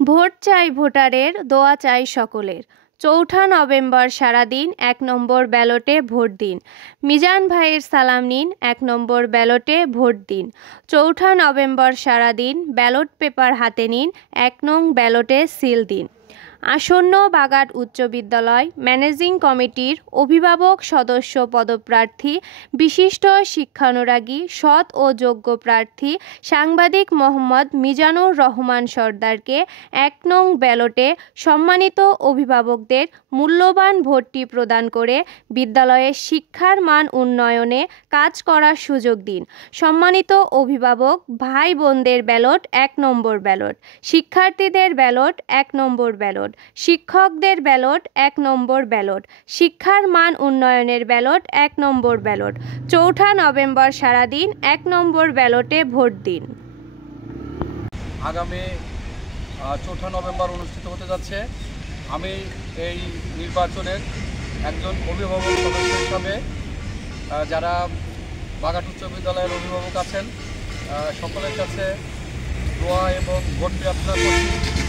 Vote চাই ভোটারের, দোয়া চাই সকলের। ৪ঠা নভেম্বর সারাদিন ১ নম্বর ব্যালটে ভোট দিন। মিজান ভাইয়ের সালাম নিন, ১ নম্বর ব্যালটে ভোট দিন। ৪ঠা নভেম্বর সারাদিন ব্যালট পেপার হাতে নিন, ১ নং ব্যালটে সিল দিন। আসন্ন বাগাট উচ্চ বিদ্যালয় ম্যানেজিং কমিটির অভিভাবক সদস্য পদপ্রার্থী বিশিষ্ট শিক্ষানুরাগী সৎ ও যোগ্য প্রার্থী সাংবাদিক মোহাম্মদ মিজানুর রহমান সর্দারকে ১ নং ব্যালটে সম্মানিত অভিভাবকদের মূল্যবান ভোটটি প্রদান করে বিদ্যালয়ের শিক্ষার মান উন্নয়নে কাজ করার সুযোগ দিন। সম্মানিত অভিভাবক ভাই বোনদের ব্যালট ১ নম্বর ব্যালট, শিক্ষার্থীদের ব্যালট ১ নম্বর ব্যালট, শিক্ষকদের ব্যালট ১ নম্বর ব্যালট, শিক্ষার মান উন্নয়নের ব্যালট ১ নম্বর ব্যালট। ৪ঠা নভেম্বর সারাদিন ১ নম্বর ব্যালটে ভোট দিন। আগামী ৪ঠা নভেম্বর অনুষ্ঠিত হতে যাচ্ছে। আমি এই নির্বাচনের একজন অভিভাবক সদস্য হিসাবে যারা বাগাট উচ্চ বিদ্যালয়ের অভিভাবক আছেন সকলের কাছে দোয়া এবং ভোট প্রার্থনা করছি।